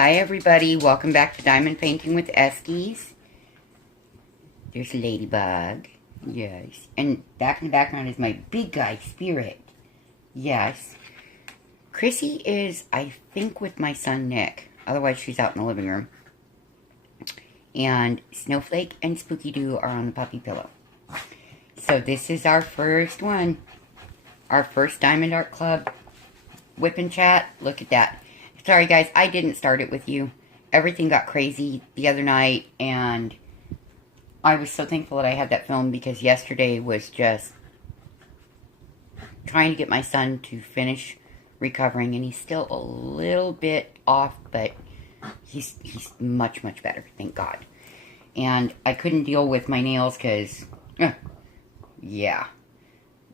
Hi everybody, welcome back to Diamond Painting with Eskies. There's a ladybug. Yes. And back in the background is my big guy, Spirit. Yes. Chrissy is, I think, with my son Nick. Otherwise, she's out in the living room. And Snowflake and Spooky Doo are on the puppy pillow. So this is our first one. Our first Diamond Art Club whip and chat. Look at that. Sorry guys, I didn't start it with you. Everything got crazy the other night, and I was so thankful that I had that film, because yesterday was just trying to get my son to finish recovering, and he's still a little bit off, but he's much, much better, thank God. And I couldn't deal with my nails because, yeah,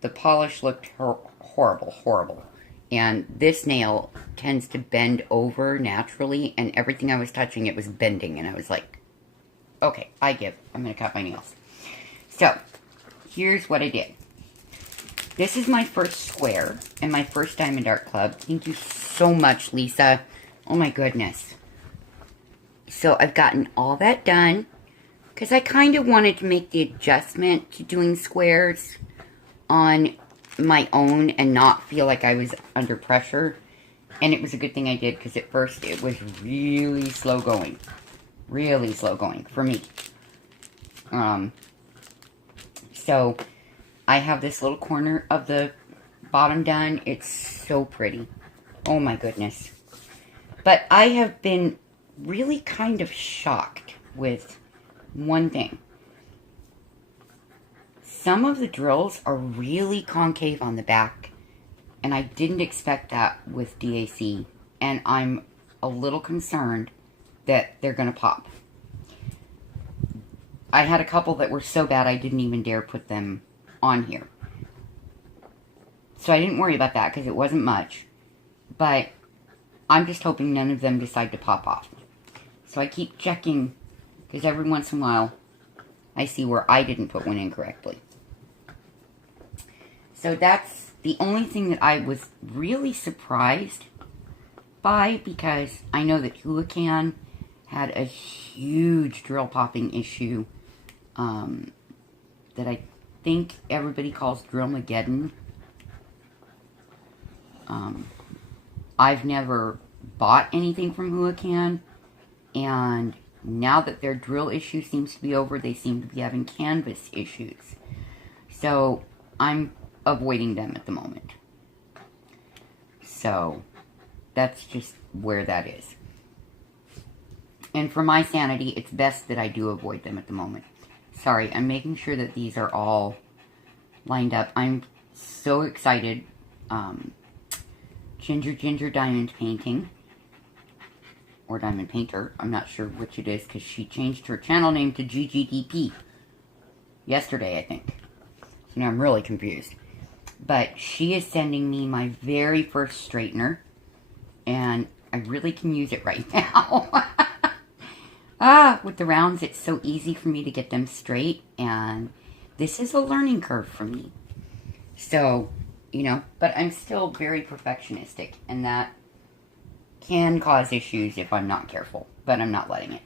the polish looked horrible, horrible. And this nail tends to bend over naturally, and everything I was touching, it was bending, and I was like, okay, I give. I'm going to cut my nails. So, here's what I did. This is my first square, and my first Diamond Art Club. Thank you so much, Lisa. Oh my goodness. So, I've gotten all that done, because I kind of wanted to make the adjustment to doing squares on my own and not feel like I was under pressure. And it was a good thing I did, because at first it was really slow going. Really slow going for me. So I have this little corner of the bottom done. It's so pretty. Oh my goodness. But I have been really kind of shocked with one thing. Some of the drills are really concave on the back, and I didn't expect that with DAC, and I'm a little concerned that they're going to pop. I had a couple that were so bad I didn't even dare put them on here. So I didn't worry about that because it wasn't much, but I'm just hoping none of them decide to pop off. So I keep checking, because every once in a while I see where I didn't put one in correctly. So that's the only thing that I was really surprised by, because I know that Huracan had a huge drill popping issue that I think everybody calls Drillmageddon. I've never bought anything from Huracan, and now that their drill issue seems to be over, they seem to be having canvas issues. So I'm avoiding them at the moment. So that's just where that is. And for my sanity, it's best that I do avoid them at the moment. Sorry, I'm making sure that these are all lined up. I'm so excited. Ginger Diamond Painting, or Diamond Painter, I'm not sure which it is, because she changed her channel name to GGDP yesterday, I think. So now I'm really confused. But she is sending me my very first straightener, and I really can use it right now. With the rounds, it's so easy for me to get them straight, and this is a learning curve for me. So, you know, but I'm still very perfectionistic, and that can cause issues if I'm not careful, but I'm not letting it.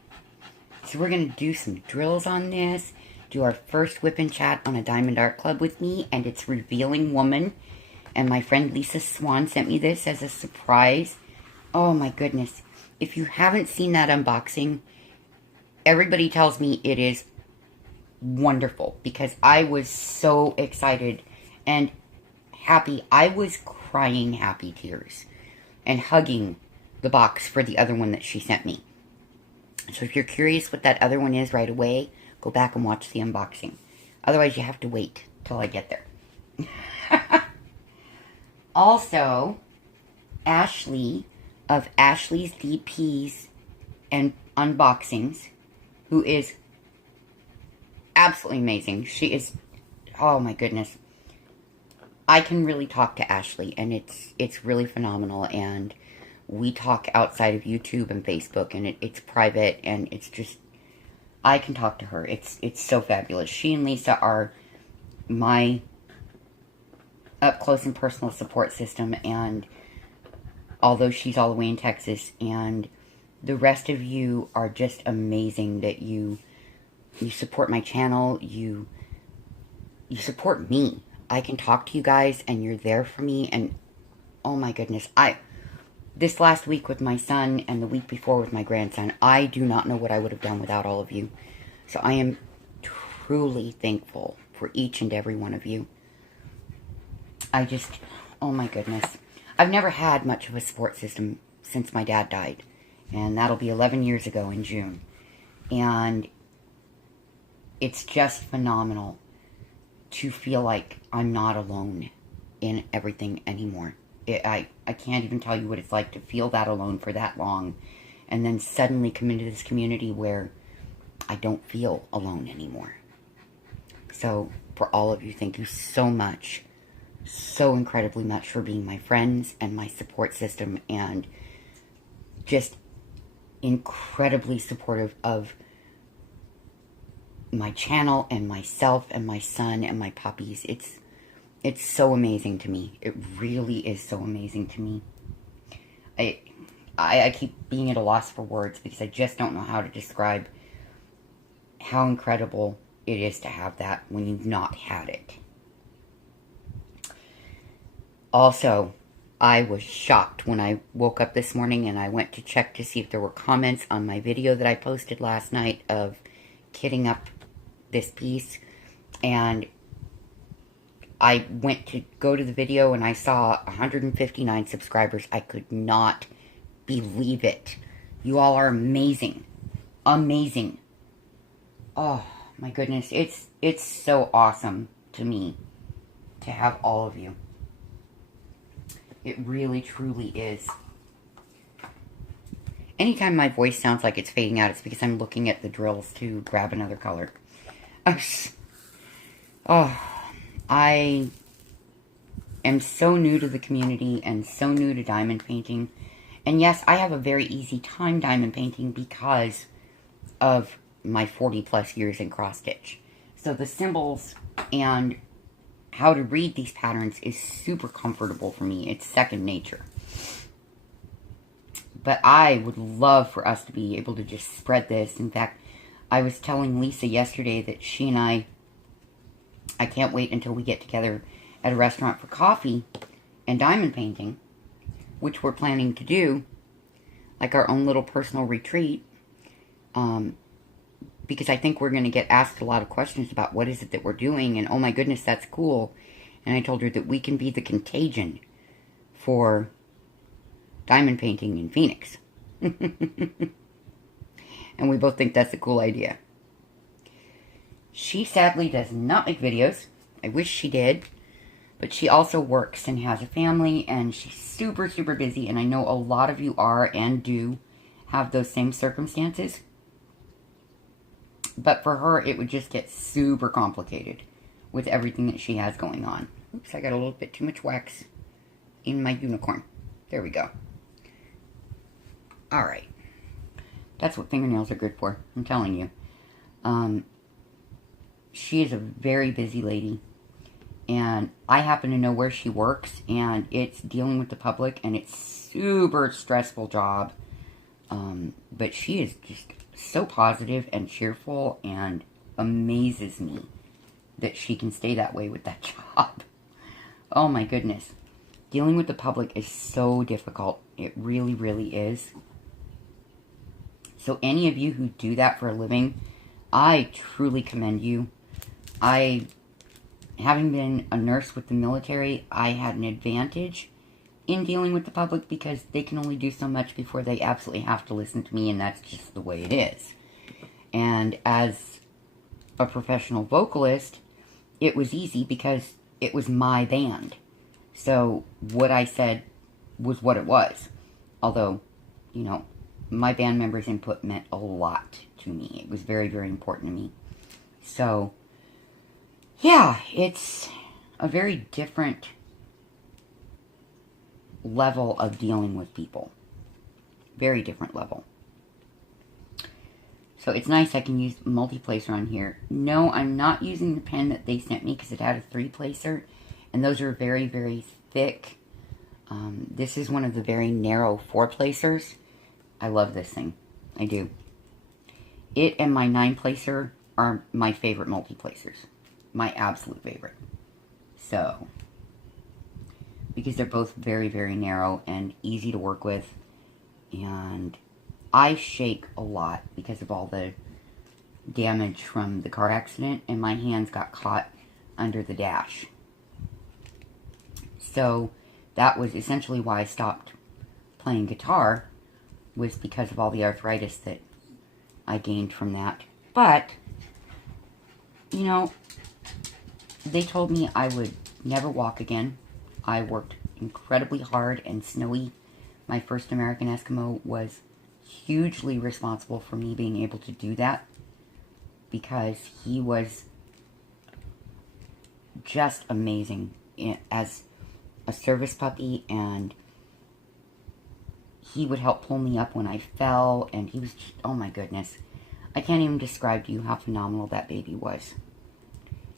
So we're going to do some drills on this, do our first whip and chat on a Diamond Art Club with me, and it's Revealing Woman, and my friend Lisa Swan sent me this as a surprise. Oh my goodness. If you haven't seen that unboxing, everybody tells me it is wonderful, because I was so excited and happy. I was crying happy tears and hugging the box for the other one that she sent me. So if you're curious what that other one is right away, go back and watch the unboxing. Otherwise, you have to wait till I get there. Also, Ashley of Ashley's DPs and Unboxings, who is absolutely amazing. She is, oh my goodness. I can really talk to Ashley, and it's really phenomenal, and we talk outside of YouTube and Facebook, and it's private, and it's just, I can talk to her. It's so fabulous. She and Lisa are my up-close and personal support system, and although she's all the way in Texas, and the rest of you are just amazing that you support my channel. You support me. I can talk to you guys and you're there for me. And oh my goodness, this last week with my son and the week before with my grandson, I do not know what I would have done without all of you. So I am truly thankful for each and every one of you. Oh my goodness. I've never had much of a support system since my dad died. And that'll be 11 years ago in June. And it's just phenomenal to feel like I'm not alone in everything anymore. I can't even tell you what it's like to feel that alone for that long. And then suddenly come into this community where I don't feel alone anymore. So, for all of you, thank you so much. So incredibly much for being my friends and my support system. And just incredibly supportive of my channel and myself and my son and my puppies. It's so amazing to me. It really is so amazing to me. I keep being at a loss for words because I just don't know how to describe how incredible it is to have that when you've not had it. Also, I was shocked when I woke up this morning and I went to check to see if there were comments on my video that I posted last night of kitting up this piece. And I went to go to the video and I saw 159 subscribers. I could not believe it. You all are amazing. Amazing. Oh my goodness. It's so awesome to me to have all of you. It really, truly is. Anytime my voice sounds like it's fading out, it's because I'm looking at the drills to grab another color. I am so new to the community and so new to diamond painting. And yes, I have a very easy time diamond painting because of my 40 plus years in cross stitch. So the symbols and how to read these patterns is super comfortable for me. It's second nature. But I would love for us to be able to just spread this. In fact, I was telling Lisa yesterday that she and I can't wait until we get together at a restaurant for coffee and diamond painting, which we're planning to do, like our own little personal retreat, because I think we're going to get asked a lot of questions about what is it that we're doing, and oh my goodness, that's cool. And I told her that we can be the contagion for diamond painting in Phoenix. And we both think that's a cool idea. She sadly does not make videos. I wish she did. But she also works and has a family, and she's super, super busy. And I know a lot of you are and do have those same circumstances. But for her, it would just get super complicated with everything that she has going on. Oops, I got a little bit too much wax in my unicorn. There we go. Alright. That's what fingernails are good for, I'm telling you. She is a very busy lady. And I happen to know where she works, and it's dealing with the public, and it's super stressful job. But she is just so positive and cheerful, and amazes me that she can stay that way with that job. Oh my goodness. Dealing with the public is so difficult. It really, really is. So any of you who do that for a living, I truly commend you. Having been a nurse with the military, I had an advantage in dealing with the public because they can only do so much before they absolutely have to listen to me, and that's just the way it is. And as a professional vocalist, it was easy because it was my band. So what I said was what it was. Although, you know, my band members' input meant a lot to me. It was very, very important to me. So, yeah, it's a very different level of dealing with people. Very different level. So it's nice I can use multi-placer on here. No, I'm not using the pen that they sent me because it had a 3-placer. And those are very, very thick. This is one of the very narrow 4-placers. I love this thing. I do. It and my 9-placer are my favorite multi-placers. My absolute favorite. So, because they're both very, very narrow and easy to work with. And I shake a lot because of all the damage from the car accident, and my hands got caught under the dash. So that was essentially why I stopped playing guitar, was because of all the arthritis that I gained from that. But, you know, they told me I would never walk again. I worked incredibly hard, and Snowy, my first American Eskimo, was hugely responsible for me being able to do that, because he was just amazing as a service puppy, and he would help pull me up when I fell, and he was, oh my goodness. I can't even describe to you how phenomenal that baby was.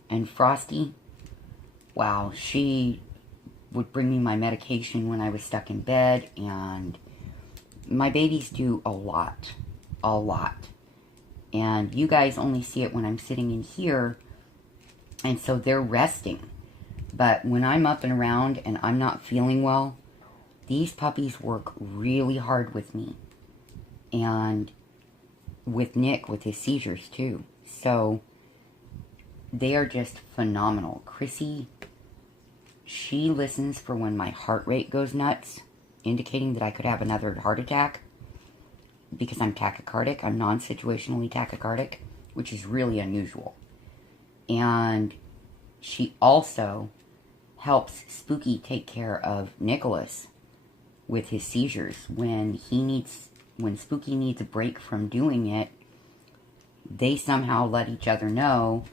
And Frosty, wow, she would bring me my medication when I was stuck in bed, and my babies do a lot. A lot. And you guys only see it when I'm sitting in here, and so they're resting. But when I'm up and around and I'm not feeling well, these puppies work really hard with me. And with Nick, with his seizures too. So they are just phenomenal. Chrissy, she listens for when my heart rate goes nuts, indicating that I could have another heart attack, because I'm tachycardic. I'm non-situationally tachycardic, which is really unusual. And she also helps Spooky take care of Nicholas with his seizures. When Spooky needs a break from doing it, they somehow let each other know,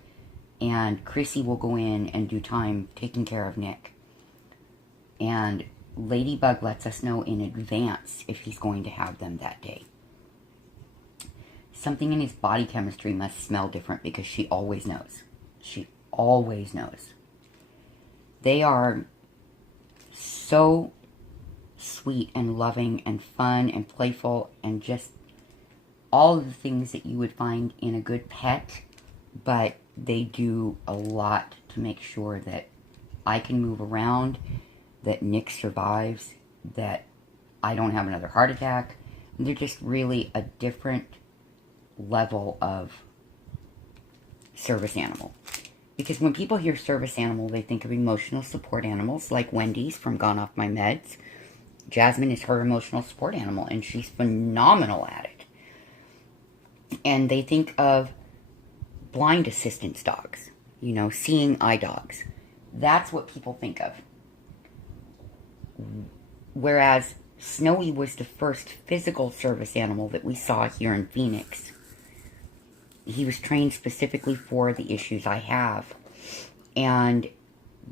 and Chrissy will go in and do time taking care of Nick. And Ladybug lets us know in advance if he's going to have them that day. Something in his body chemistry must smell different, because she always knows. She always knows. They are so sweet and loving and fun and playful and just all of the things that you would find in a good pet, but they do a lot to make sure that I can move around, that Nick survives, that I don't have another heart attack. And they're just really a different level of service animal. Because when people hear service animal, they think of emotional support animals, like Wendy's from Gone Off My Meds. Jasmine is her emotional support animal, and she's phenomenal at it. And they think of blind assistance dogs, you know, seeing eye dogs. That's what people think of. Whereas Snowy was the first physical service animal that we saw here in Phoenix. He was trained specifically for the issues I have, and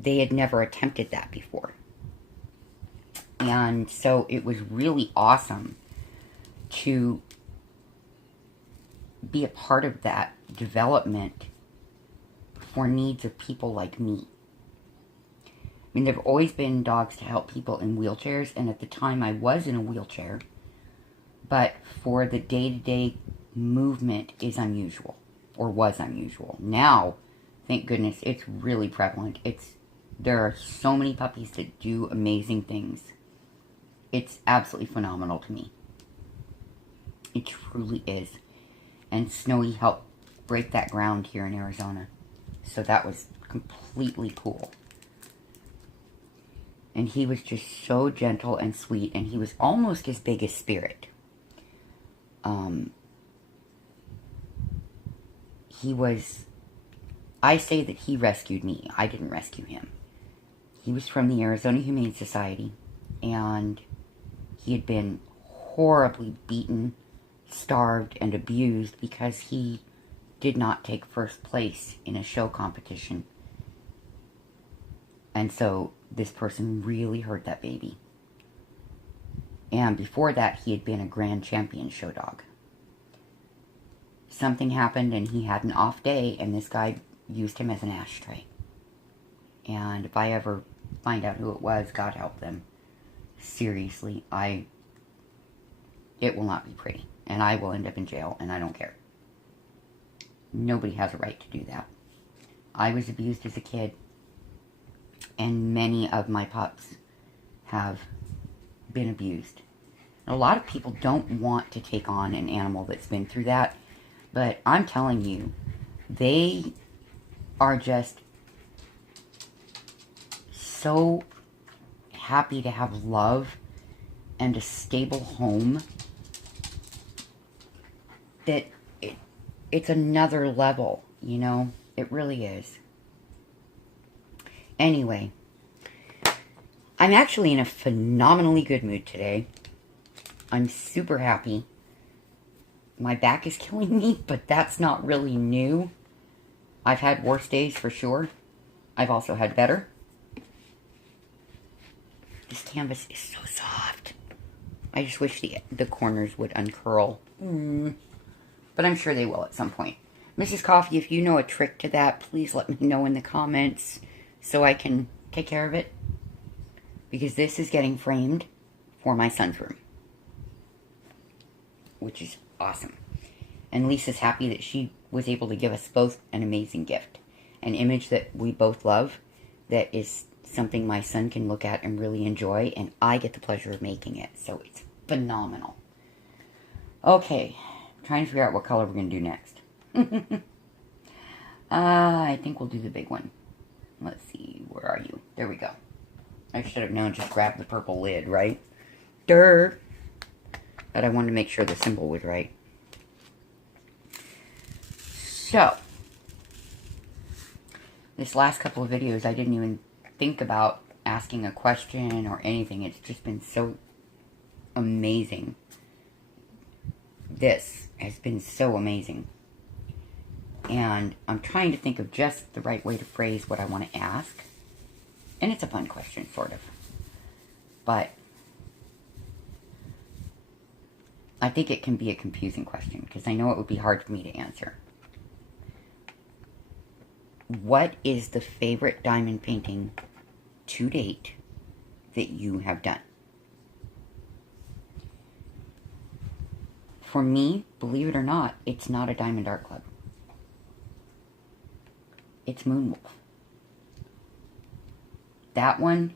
they had never attempted that before. And so it was really awesome to be a part of that development for needs of people like me. I mean, there have always been dogs to help people in wheelchairs, and at the time I was in a wheelchair, but for the day-to-day movement is unusual, or was unusual. Now, thank goodness, it's really prevalent. There are so many puppies that do amazing things. It's absolutely phenomenal to me. It truly is. And Snowy helped break that ground here in Arizona. So that was completely cool. And he was just so gentle and sweet, and he was almost as big as Spirit. I say that he rescued me. I didn't rescue him. He was from the Arizona Humane Society, and he had been horribly beaten, starved, and abused because he did not take first place in a show competition. And so this person really hurt that baby. And before that, he had been a grand champion show dog. Something happened and he had an off day, and this guy used him as an ashtray. And if I ever find out who it was, God help them. Seriously, it will not be pretty. And I will end up in jail, and I don't care. Nobody has a right to do that. I was abused as a kid, and many of my pups have been abused. A lot of people don't want to take on an animal that's been through that, but I'm telling you, they are just so happy to have love and a stable home that it's another level, you know? It really is. Anyway, I'm actually in a phenomenally good mood today. I'm super happy. My back is killing me, but that's not really new. I've had worse days for sure. I've also had better. This canvas is so soft. I just wish the corners would uncurl. But I'm sure they will at some point. Mrs. Coffee, if you know a trick to that, please let me know in the comments so I can take care of it. Because this is getting framed for my son's room, which is awesome. And Lisa's happy that she was able to give us both an amazing gift. An image that we both love, that is something my son can look at and really enjoy, and I get the pleasure of making it. So it's phenomenal. Okay, trying to figure out what color we're going to do next. I think we'll do the big one. Let's see, where are you? There we go. I should have known, just grab the purple lid, right? Durr! But I wanted to make sure the symbol was right. So, this last couple of videos, I didn't even think about asking a question or anything. It's just been so amazing. This has been so amazing. And I'm trying to think of just the right way to phrase what I want to ask. And it's a fun question, sort of. But I think it can be a confusing question, because I know it would be hard for me to answer. What is the favorite diamond painting to date that you have done? For me, believe it or not, it's not a Diamond Art Club. It's Moonwolf. That one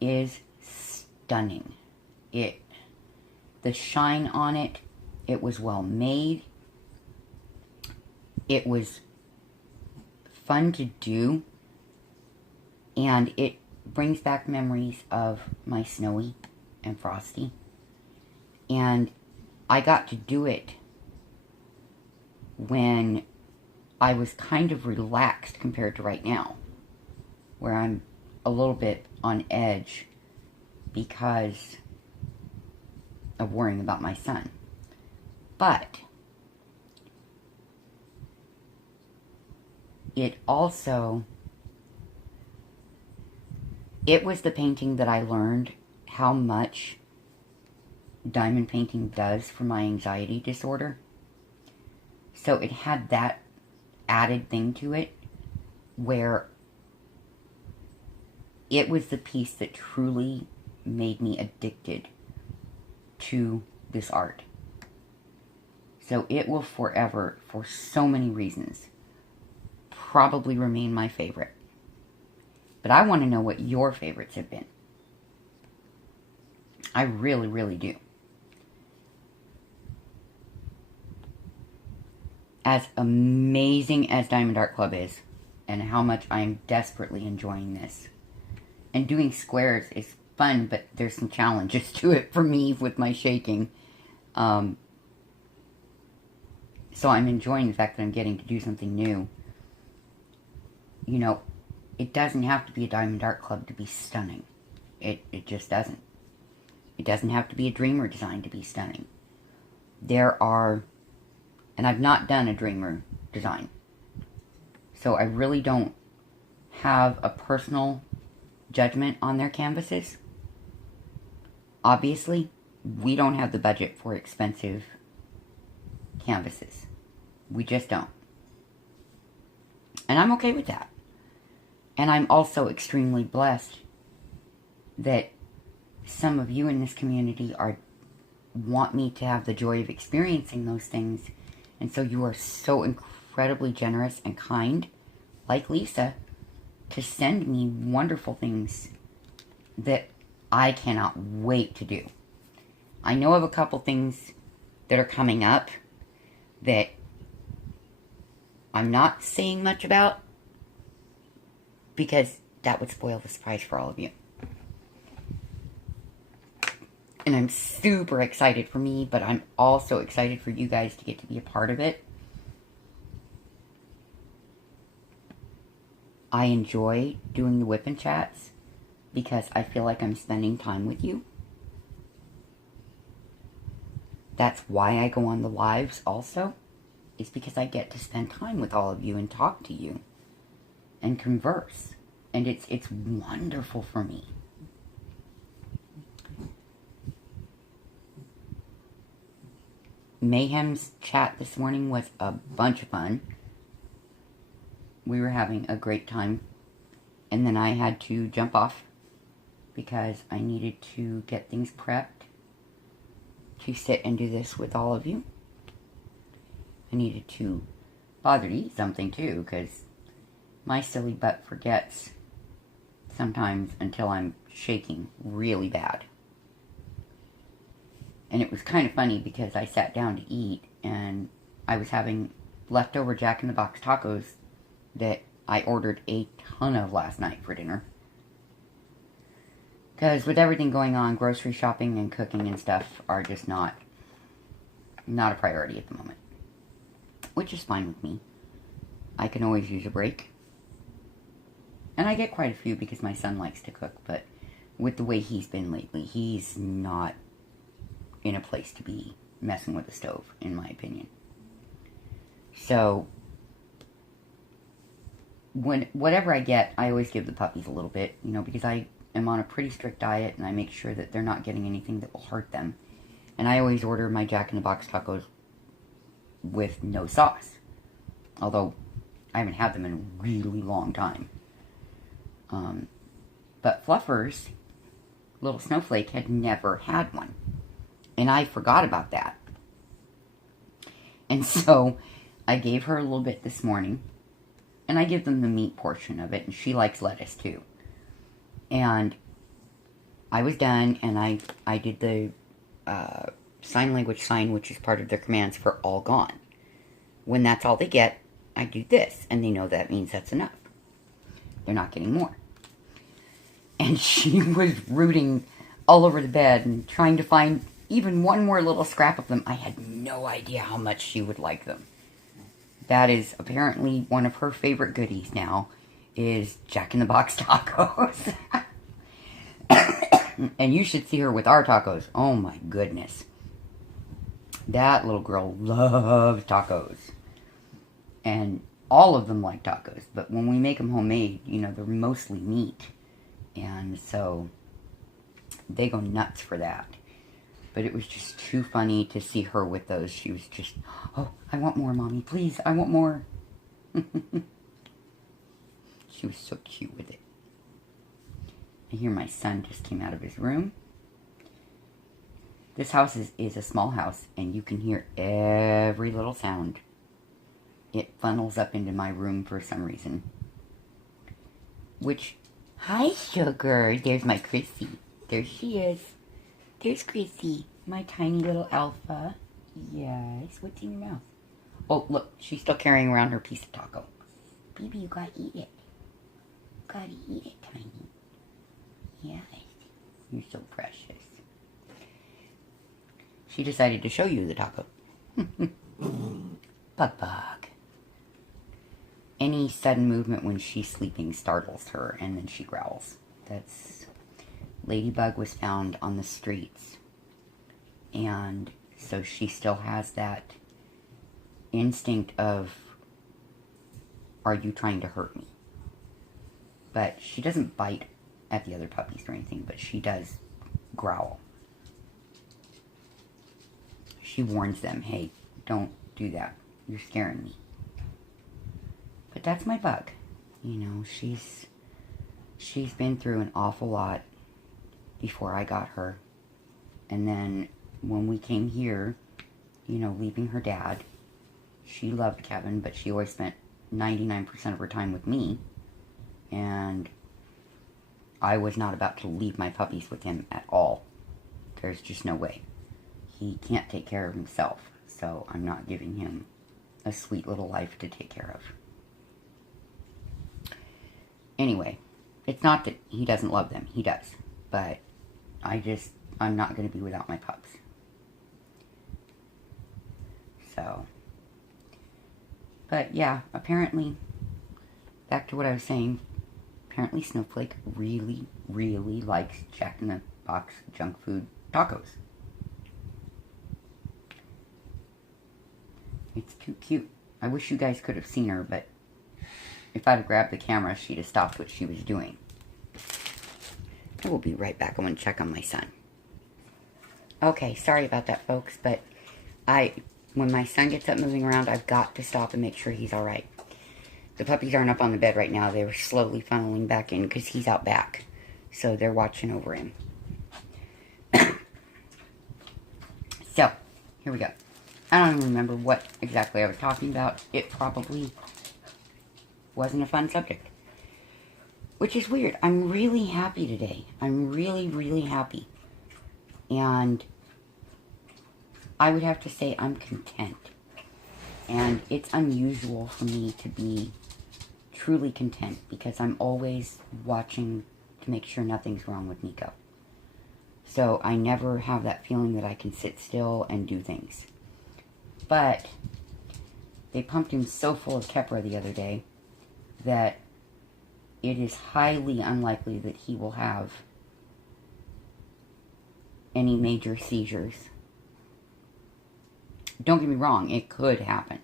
is stunning. The shine on it, it was well made. It was fun to do. And it brings back memories of my Snowy and Frosty. And I got to do it when I was kind of relaxed compared to right now, where I'm a little bit on edge because of worrying about my son. But it was the painting that I learned how much diamond painting does for my anxiety disorder. So it had that added thing to it, where it was the piece that truly made me addicted to this art. So it will forever, for so many reasons, probably remain my favorite. But I want to know what your favorites have been. I really, really do. As amazing as Diamond Art Club is, and how much I'm desperately enjoying this. And doing squares is fun, but there's some challenges to it for me with my shaking. So I'm enjoying the fact that I'm getting to do something new. You know, it doesn't have to be a Diamond Art Club to be stunning. It just doesn't. It doesn't have to be a Dreamer design to be stunning. There are, and I've not done a Dreamer design, so I really don't have a personal judgment on their canvases. Obviously, we don't have the budget for expensive canvases. We just don't. And I'm okay with that. And I'm also extremely blessed that some of you in this community are want me to have the joy of experiencing those things. And so you are so incredibly generous and kind, like Lisa, to send me wonderful things that I cannot wait to do. I know of a couple things that are coming up that I'm not saying much about because that would spoil the surprise for all of you. And I'm super excited for me, but I'm also excited for you guys to get to be a part of it. I enjoy doing the whip and chats because I feel like I'm spending time with you. That's why I go on the lives also, is because I get to spend time with all of you and talk to you and converse. And it's wonderful for me. Mayhem's chat this morning was a bunch of fun. We were having a great time. And then I had to jump off because I needed to get things prepped to sit and do this with all of you. I needed to bother to eat something too, because my silly butt forgets sometimes until I'm shaking really bad. And it was kind of funny because I sat down to eat and I was having leftover Jack in the Box tacos that I ordered a ton of last night for dinner. Because with everything going on, grocery shopping and cooking and stuff are just not a priority at the moment. Which is fine with me. I can always use a break. And I get quite a few because my son likes to cook, but with the way he's been lately, he's not in a place to be messing with the stove, in my opinion. So, whatever I get, I always give the puppies a little bit, because I am on a pretty strict diet, and I make sure that they're not getting anything that will hurt them. And I always order my Jack in the Box tacos with no sauce. Although, I haven't had them in a really long time. But Fluffers, little Snowflake, had never had one. And I forgot about that. And so, I gave her a little bit this morning. And I give them the meat portion of it. And she likes lettuce too. And I was done. And I did the sign language sign, which is part of their commands for all gone. When that's all they get, I do this. And they know that means that's enough. They're not getting more. And she was rooting all over the bed and trying to find even one more little scrap of them. I had no idea how much she would like them. That is apparently one of her favorite goodies now, is Jack in the Box tacos. And you should see her with our tacos. Oh my goodness. That little girl loves tacos. And all of them like tacos. But when we make them homemade, they're mostly meat. And so they go nuts for that. But it was just too funny to see her with those. She was just, oh, I want more, Mommy. Please, I want more. She was so cute with it. And here my son just came out of his room. This house is a small house, and you can hear every little sound. It funnels up into my room for some reason. Which, hi, sugar. There's my Chrissy. There she is. There's Chrissy, my tiny little alpha. Yes, what's in your mouth? Oh, look, she's still carrying around her piece of taco. Baby, you gotta eat it. You gotta eat it, tiny. Yes, you're so precious. She decided to show you the taco. Bug. Any sudden movement when she's sleeping startles her, and then she growls. That's... Ladybug was found on the streets, and so she still has that instinct of, are you trying to hurt me? But she doesn't bite at the other puppies or anything, but she does growl. She warns them, hey, don't do that. You're scaring me. But that's my bug. She's been through an awful lot before I got her. And then when we came here, you know, leaving her dad, she loved Kevin, but she always spent 99% of her time with me. And I was not about to leave my puppies with him at all. There's just no way. He can't take care of himself, so I'm not giving him a sweet little life to take care of. Anyway, it's not that he doesn't love them. He does. But I'm not going to be without my pups. So, but yeah, apparently, back to what I was saying, apparently Snowflake really, really likes Jack in the Box junk food tacos. It's too cute. I wish you guys could have seen her, but if I'd have grabbed the camera, she'd have stopped what she was doing. I will be right back. I want to check on my son. Okay, sorry about that, folks, but when my son gets up moving around, I've got to stop and make sure he's alright. The puppies aren't up on the bed right now. They were slowly funneling back in because he's out back. So they're watching over him. So, here we go. I don't even remember what exactly I was talking about. It probably wasn't a fun subject. Which is weird. I'm really happy today. I'm really, really happy. And I would have to say I'm content. And it's unusual for me to be truly content because I'm always watching to make sure nothing's wrong with Nico. So I never have that feeling that I can sit still and do things. But they pumped him so full of Keppra the other day that it is highly unlikely that he will have any major seizures. Don't get me wrong, it could happen.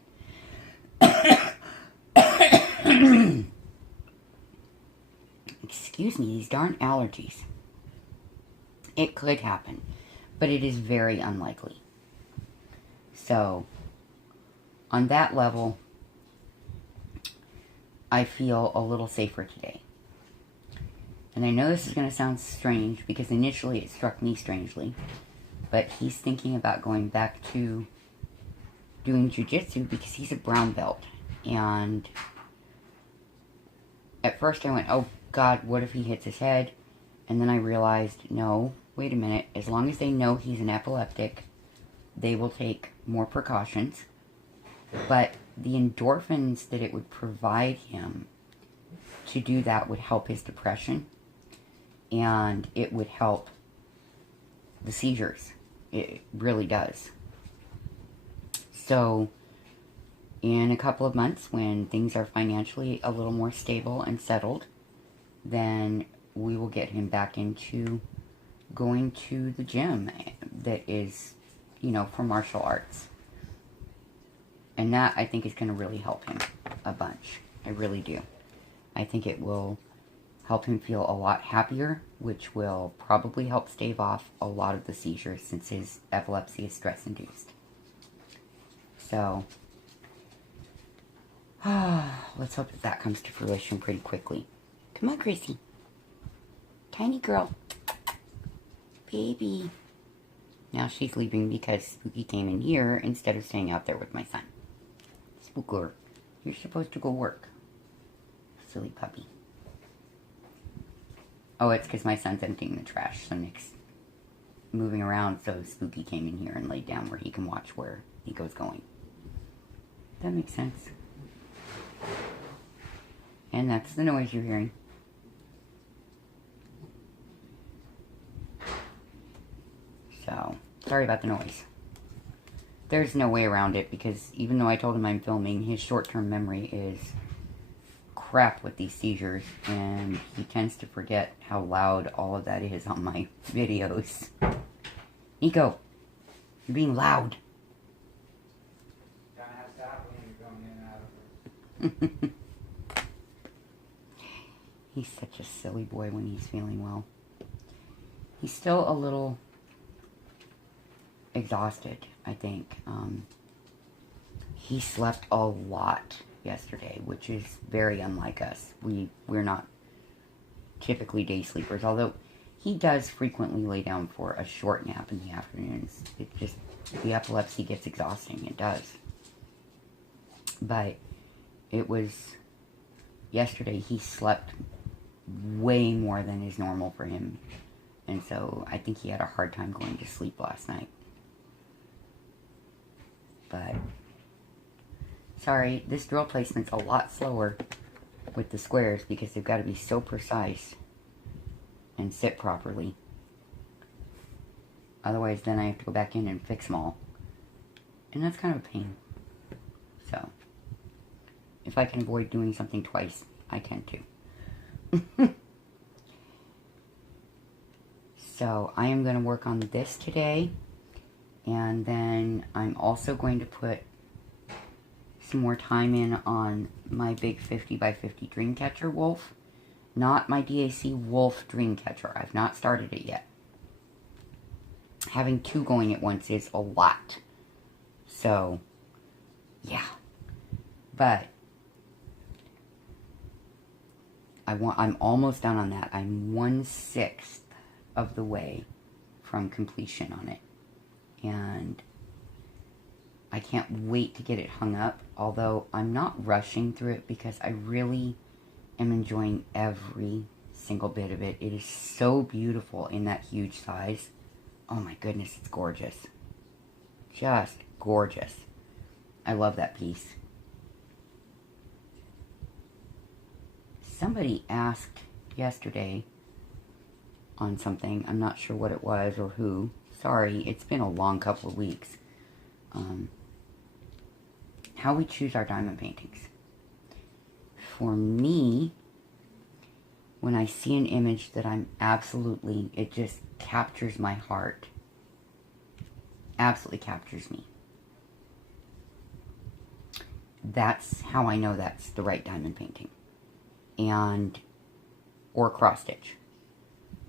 Excuse me, these darn allergies. It could happen, but it is very unlikely. So, on that level, I feel a little safer today. And I know this is going to sound strange, because initially it struck me strangely, but he's thinking about going back to doing jiu-jitsu because he's a brown belt. And at first I went, oh God, what if he hits his head? And then I realized, no, wait a minute. As long as they know he's an epileptic, they will take more precautions. But the endorphins that it would provide him to do that would help his depression. And it would help the seizures. It really does. So, in a couple of months, when things are financially a little more stable and settled, then we will get him back into going to the gym that is, you know, for martial arts. And that, I think, is going to really help him a bunch. I really do. I think it will help him feel a lot happier, which will probably help stave off a lot of the seizures since his epilepsy is stress-induced. So, let's hope that that comes to fruition pretty quickly. Come on, Chrissy. Tiny girl. Baby. Now she's leaving because Spooky came in here instead of staying out there with my son. Spooker, you're supposed to go work. Silly puppy. Oh, it's because my son's emptying the trash, so Nick's moving around, so Spooky came in here and laid down where he can watch where Nico's going. That makes sense. And that's the noise you're hearing. So, sorry about the noise. There's no way around it because even though I told him I'm filming, his short-term memory is crap with these seizures, and he tends to forget how loud all of that is on my videos. Nico, you're being loud. He's such a silly boy when he's feeling well. He's still a little exhausted, I think. He slept a lot yesterday, which is very unlike us. We're not typically day sleepers, although He does frequently lay down for a short nap in the afternoons. It just, the epilepsy gets exhausting. It does. But it was, yesterday he slept way more than is normal for him. And so I think he had a hard time going to sleep last night. But, sorry, this drill placement's a lot slower with the squares because they've got to be so precise and sit properly. Otherwise, then I have to go back in and fix them all. And that's kind of a pain. So, if I can avoid doing something twice, I tend to. So, I am going to work on this today. And then I'm also going to put some more time in on my big 50 by 50 Dreamcatcher Wolf. Not my DAC Wolf Dreamcatcher. I've not started it yet. Having two going at once is a lot. So, yeah. But I'm almost done on that. I'm 1/6 of the way from completion on it. And I can't wait to get it hung up, although I'm not rushing through it because I really am enjoying every single bit of it. It is so beautiful in that huge size. Oh my goodness, it's gorgeous. Just gorgeous. I love that piece. Somebody asked yesterday on something, I'm not sure what it was or who. Sorry, it's been a long couple of weeks. How we choose our diamond paintings. For me, when I see an image that I'm absolutely, it just captures my heart. Absolutely captures me. That's how I know that's the right diamond painting. Or cross stitch.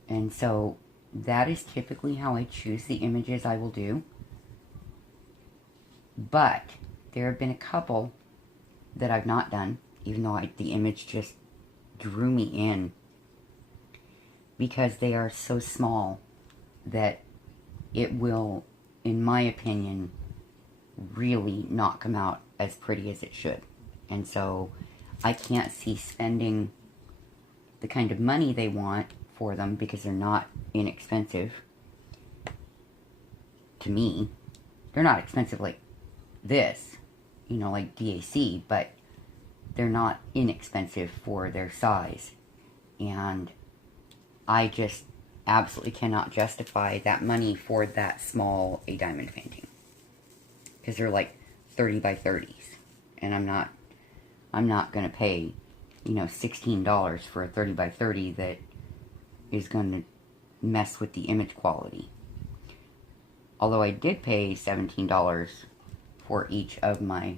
And so, that is typically how I choose the images I will do. But there have been a couple that I've not done, even though the image just drew me in. Because they are so small that it will, in my opinion, really not come out as pretty as it should. And so I can't see spending the kind of money they want for them because they're not inexpensive to me. They're not expensive like this, you know, like DAC, but they're not inexpensive for their size. And I just absolutely cannot justify that money for that small a diamond painting. Because they're like 30 by 30s. And I'm not going to pay, you know, $16 for a 30 by 30 that is going to mess with the image quality. Although I did pay $17 for each of my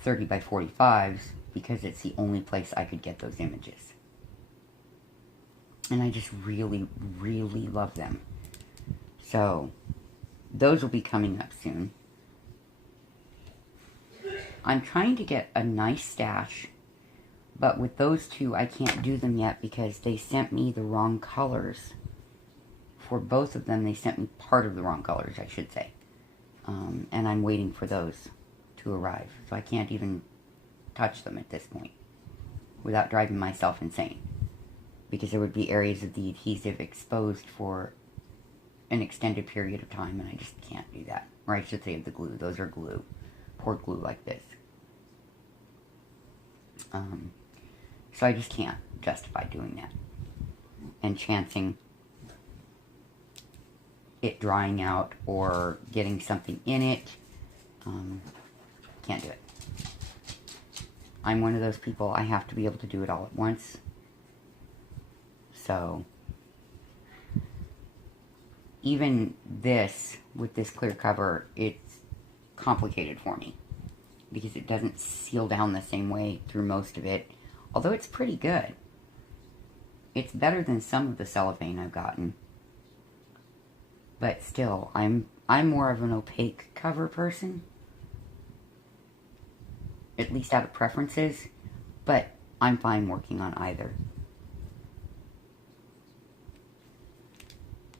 30 by 45s because it's the only place I could get those images. And I just really, really love them. So, those will be coming up soon. I'm trying to get a nice stash, but with those two, I can't do them yet because they sent me the wrong colors. For both of them, they sent me part of the wrong colors, I should say. And I'm waiting for those to arrive. So I can't even touch them at this point without driving myself insane. Because there would be areas of the adhesive exposed for an extended period of time, and I just can't do that. Or I should say of the glue. Those are glue. Poured glue like this. So I just can't justify doing that. And chancing it drying out or getting something in it. Can't do it. I'm one of those people, I have to be able to do it all at once. So, even this, with this clear cover, it's complicated for me. Because it doesn't seal down the same way through most of it. Although it's pretty good. It's better than some of the cellophane I've gotten. But still, I'm more of an opaque cover person. At least out of preferences. But I'm fine working on either.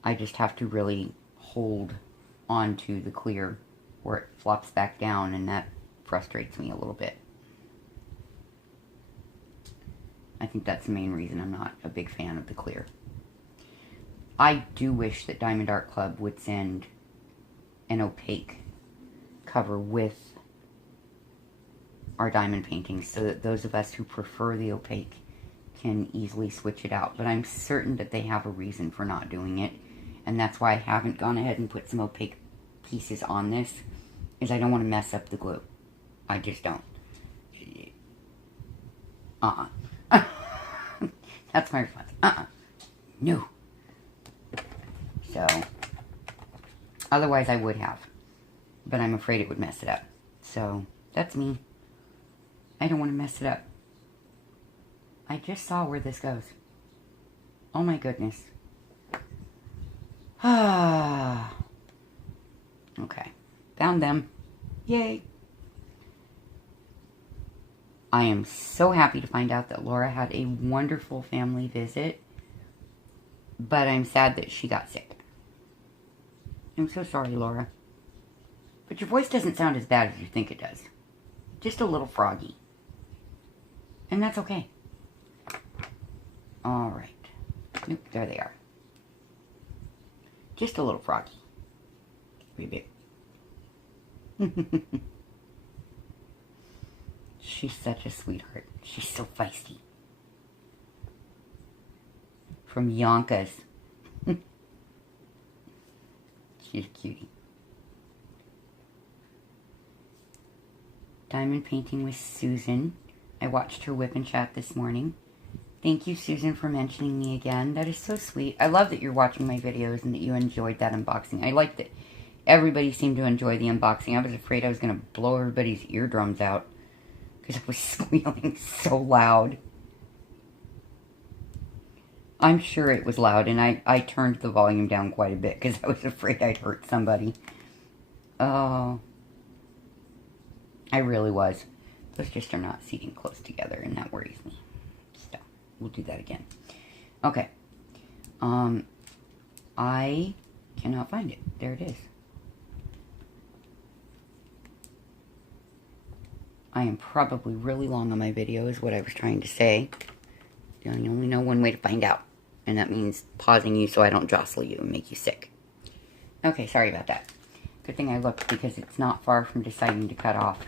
I just have to really hold onto the clear where it flops back down, and that frustrates me a little bit. I think that's the main reason I'm not a big fan of the clear. I do wish that Diamond Art Club would send an opaque cover with our diamond paintings so that those of us who prefer the opaque can easily switch it out. But I'm certain that they have a reason for not doing it, and that's why I haven't gone ahead and put some opaque pieces on this, is I don't want to mess up the glue. I just don't. That's my response. No. So, otherwise I would have. But I'm afraid it would mess it up. So, that's me. I don't want to mess it up. I just saw where this goes. Oh my goodness. Okay. Found them. Yay. I am so happy to find out that Laura had a wonderful family visit. But I'm sad that she got sick. I'm so sorry, Laura. But your voice doesn't sound as bad as you think it does. Just a little froggy. And that's okay. Alright. Nope, there they are. Just a little froggy. Pretty big. She's such a sweetheart. She's so feisty. From Yonkers. She's a cutie. Diamond painting with Susan. I watched her whip and chat this morning. Thank you, Susan, for mentioning me again. That is so sweet. I love that you're watching my videos and that you enjoyed that unboxing. I like that everybody seemed to enjoy the unboxing. I was afraid I was going to blow everybody's eardrums out because I was squealing so loud. I'm sure it was loud, and I turned the volume down quite a bit because I was afraid I'd hurt somebody. Oh, I really was. Those just are not seating close together, and that worries me. So, we'll do that again. Okay. I cannot find it. There it is. I am probably really long on my video, is what I was trying to say. You only know one way to find out. And that means pausing you so I don't jostle you and make you sick. Okay, sorry about that. Good thing I looked because it's not far from deciding to cut off.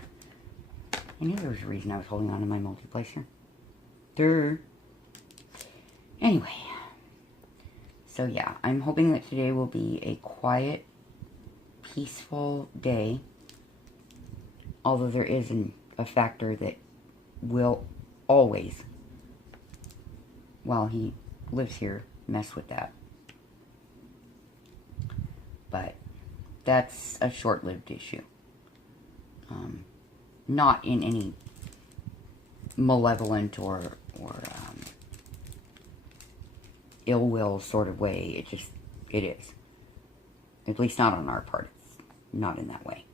I knew there was a reason I was holding on to my multiplacer. Durr. Anyway. So yeah, I'm hoping that today will be a quiet, peaceful day. Although there is a factor that will always, while he lives here, mess with that. But that's a short-lived issue. Not in any malevolent or ill will sort of way. It is. At least not on our part. It's not in that way.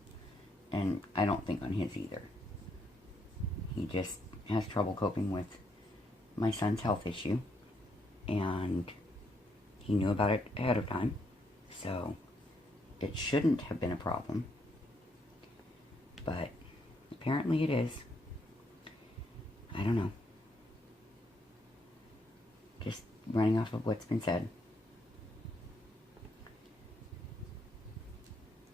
And I don't think on his either. He just has trouble coping with my son's health issue. And he knew about it ahead of time. So it shouldn't have been a problem. But apparently it is. I don't know. Just running off of what's been said.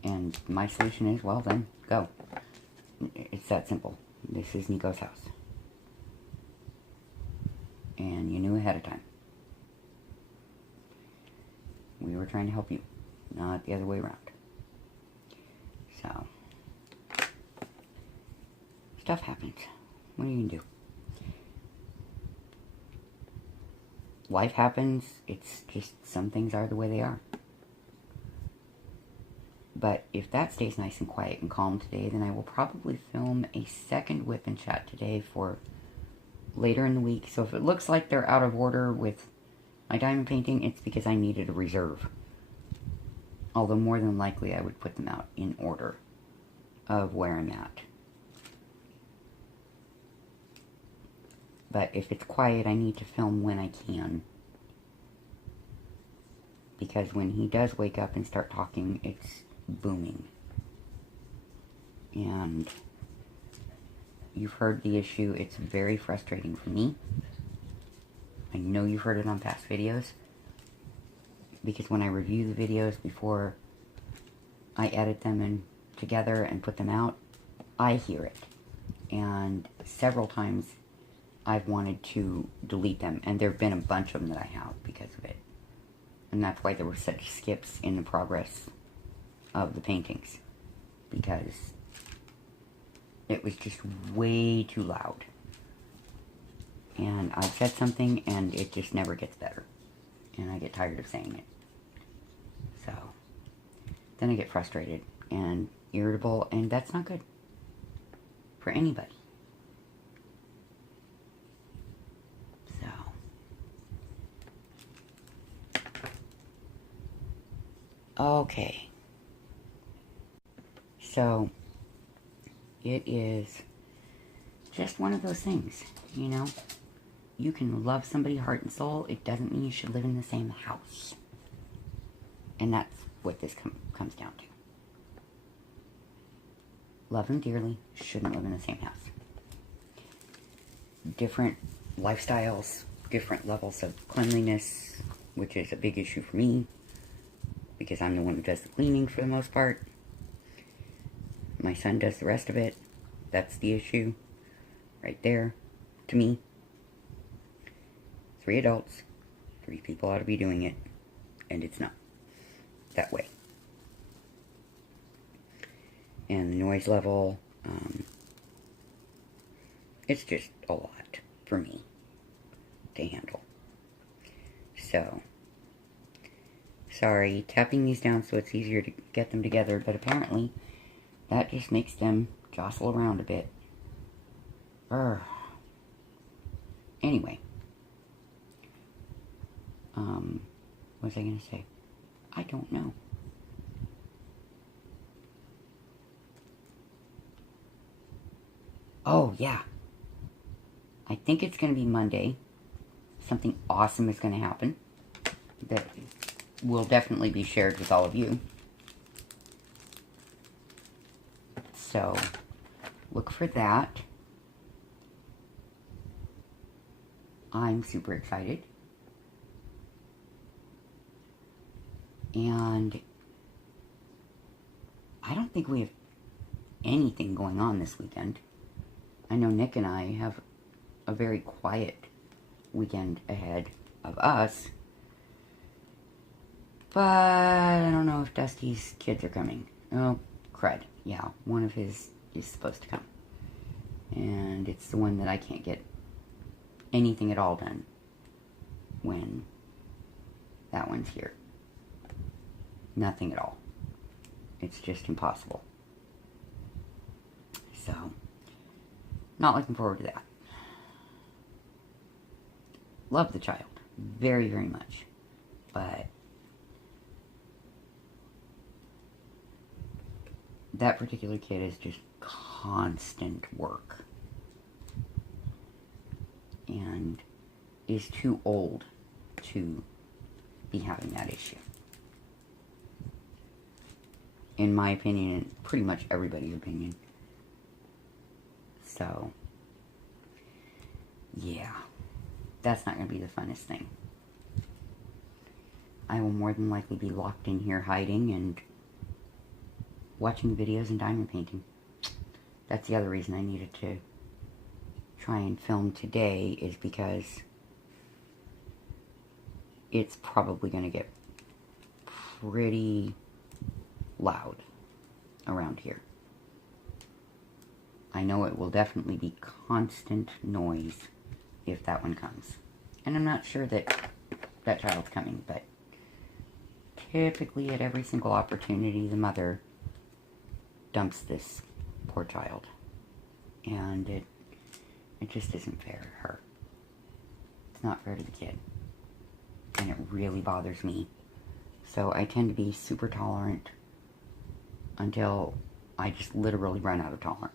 And my solution is, well then, go. It's that simple. This is Nico's house. And you knew ahead of time. We were trying to help you, not the other way around. So, stuff happens. What are you going to do? Life happens. It's just some things are the way they are. But if that stays nice and quiet and calm today, then I will probably film a second whip and chat today for later in the week. So if it looks like they're out of order with my diamond painting, it's because I needed a reserve. Although more than likely I would put them out in order of where I'm at. But if it's quiet, I need to film when I can. because when he does wake up and start talking, it's booming. And you've heard the issue. It's very frustrating for me. I know you've heard it on past videos, because when I review the videos before I edit them in together and put them out, I hear it. And several times I've wanted to delete them, and there have been a bunch of them that I have because of it. And that's why there were such skips in the progress of the paintings, because it was just way too loud. And I've said something, and it just never gets better. And I get tired of saying it. So, then I get frustrated and irritable, and that's not good for anybody. So, okay. So, it is just one of those things, you know? You can love somebody heart and soul. It doesn't mean you should live in the same house. And that's what this comes down to. Love them dearly, shouldn't live in the same house. Different lifestyles, different levels of cleanliness, which is a big issue for me, because I'm the one who does the cleaning for the most part. My son does the rest of it. That's the issue right there, to me. 3 adults, 3 people ought to be doing it, and it's not that way. And the noise level, it's just a lot for me to handle. So, sorry, tapping these down so it's easier to get them together, but apparently that just makes them jostle around a bit. Anyway. What was I going to say? I don't know. Oh, yeah. I think it's going to be Monday. Something awesome is going to happen that will definitely be shared with all of you. So, look for that. I'm super excited. And I don't think we have anything going on this weekend. I know Nick and I have a very quiet weekend ahead of us. But I don't know if Dusty's kids are coming. Oh, crud. Yeah, one of his is supposed to come. And it's the one that I can't get anything at all done when that one's here. Nothing at all. It's just impossible. So, not looking forward to that. Love the child. Very, very much. But that particular kid is just constant work. And is too old to be having that issue. In my opinion, and pretty much everybody's opinion. So, yeah. That's not going to be the funnest thing. I will more than likely be locked in here hiding and watching videos and diamond painting. That's the other reason I needed to try and film today, is because it's probably going to get pretty loud around here. I know it will definitely be constant noise if that one comes. And I'm not sure that that child's coming, but typically at every single opportunity the mother dumps this poor child. And it just isn't fair to her. It's not fair to the kid. And it really bothers me. So I tend to be super tolerant until I just literally run out of tolerance.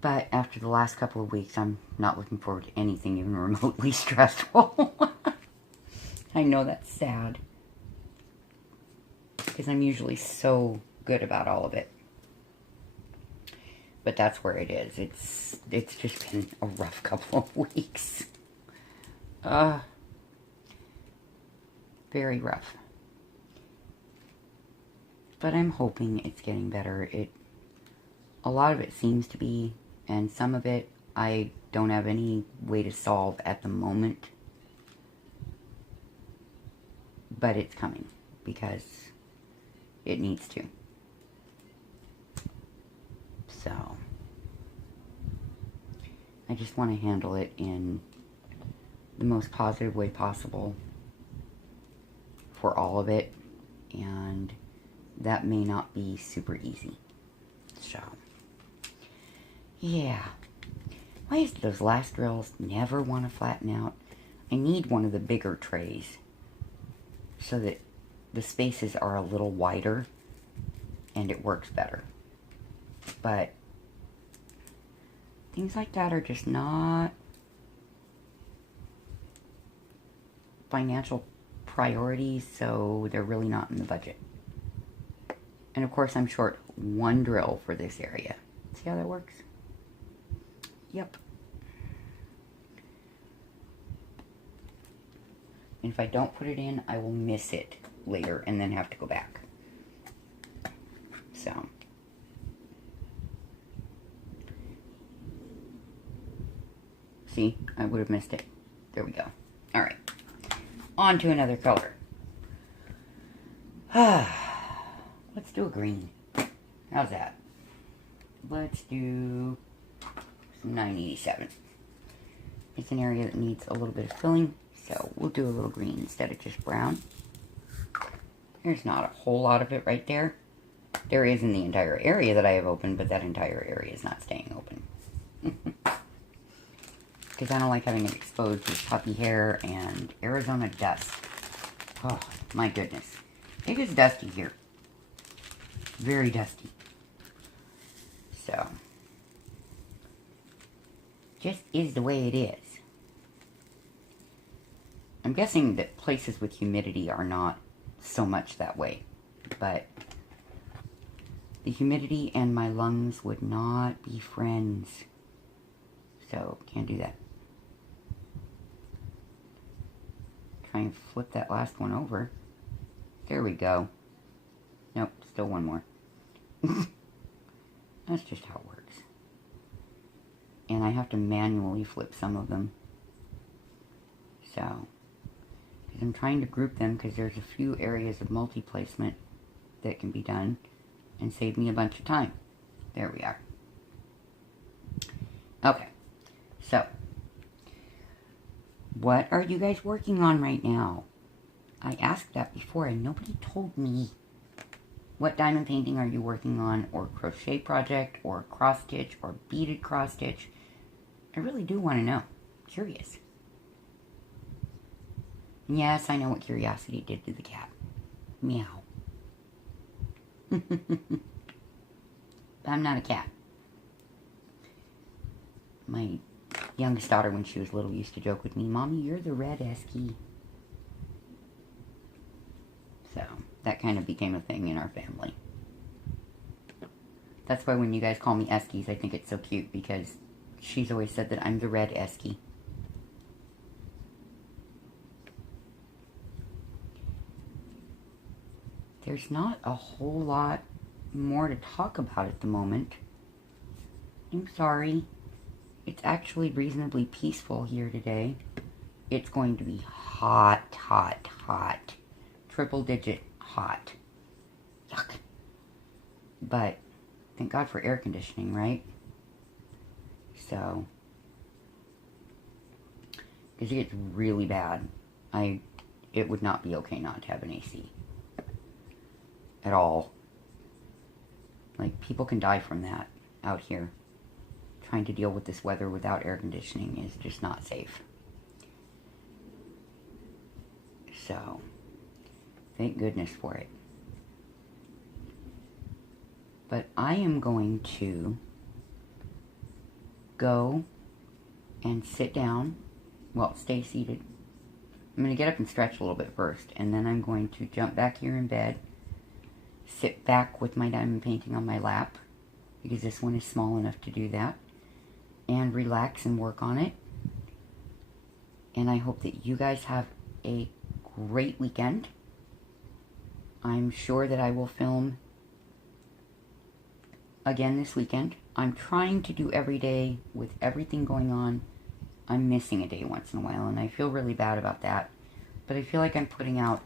But after the last couple of weeks, I'm not looking forward to anything even remotely stressful. I know that's sad. Because I'm usually so good about all of it. But that's where it is. It's just been a rough couple of weeks. Very rough. But I'm hoping it's getting better. A lot of it seems to be, and some of it I don't have any way to solve at the moment. But it's coming because it needs to. So I just want to handle it in the most positive way possible for all of it, and that may not be super easy. So yeah, why is those last drills never want to flatten out? I need one of the bigger trays so that the spaces are a little wider and it works better. But things like that are just not financial priorities, so they're really not in the budget. And of course I'm short one drill for this area. See how that works? Yep. And if I don't put it in, I will miss it later and then have to go back. So see, I would have missed it. There we go. Alright. On to another color. Let's do a green. How's that? Let's do some 987. It's an area that needs a little bit of filling, so we'll do a little green instead of just brown. There's not a whole lot of it right there. There is in the entire area that I have open, but that entire area is not staying open. Because I don't like having it exposed with puppy hair and Arizona dust. Oh, my goodness. It is dusty here. Very dusty. So, just is the way it is. I'm guessing that places with humidity are not so much that way. But the humidity and my lungs would not be friends. So, can't do that. Try and flip that last one over. There we go. Nope, still one more. That's just how it works. And I have to manually flip some of them. So, because I'm trying to group them because there's a few areas of multi-placement that can be done and save me a bunch of time. There we are. Okay, so what are you guys working on right now? I asked that before and nobody told me. What diamond painting are you working on, or crochet project, or cross stitch, or beaded cross stitch? I really do want to know. Curious. Yes, I know what curiosity did to the cat. Meow. I'm not a cat. My youngest daughter, when she was little, used to joke with me, Mommy, you're the red Esky. So, that kind of became a thing in our family. That's why when you guys call me Eskies, I think it's so cute, because she's always said that I'm the red Esky. There's not a whole lot more to talk about at the moment. I'm sorry. It's actually reasonably peaceful here today. It's going to be hot, hot, hot. Triple digit hot. Yuck. But thank God for air conditioning, right? So, because it gets really bad. It would not be okay not to have an AC. At all. Like, people can die from that out here. Trying to deal with this weather without air conditioning is just not safe. So, thank goodness for it. But I am going to go and sit down. Well, stay seated. I'm going to get up and stretch a little bit first, and then I'm going to jump back here in bed, sit back with my diamond painting on my lap, because this one is small enough to do that, and relax and work on it. And I hope that you guys have a great weekend. I'm sure that I will film again this weekend. I'm trying to do every day. With everything going on, I'm missing a day once in a while, and I feel really bad about that. But I feel like I'm putting out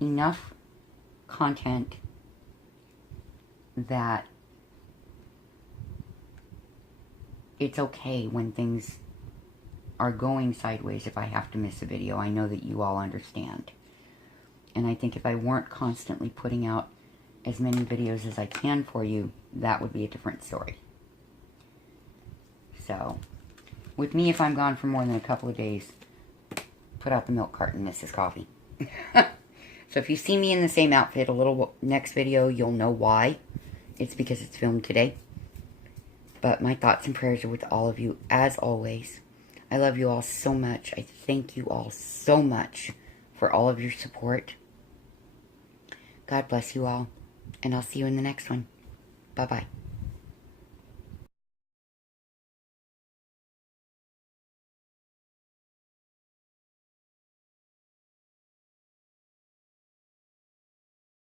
enough content that it's okay when things are going sideways if I have to miss a video. I know that you all understand. And I think if I weren't constantly putting out as many videos as I can for you, that would be a different story. So, with me, if I'm gone for more than a couple of days, put out the milk carton, Mrs. Coffee. So if you see me in the same outfit a little next video, you'll know why. It's because it's filmed today. But my thoughts and prayers are with all of you, as always. I love you all so much. I thank you all so much for all of your support. God bless you all. And I'll see you in the next one. Bye-bye.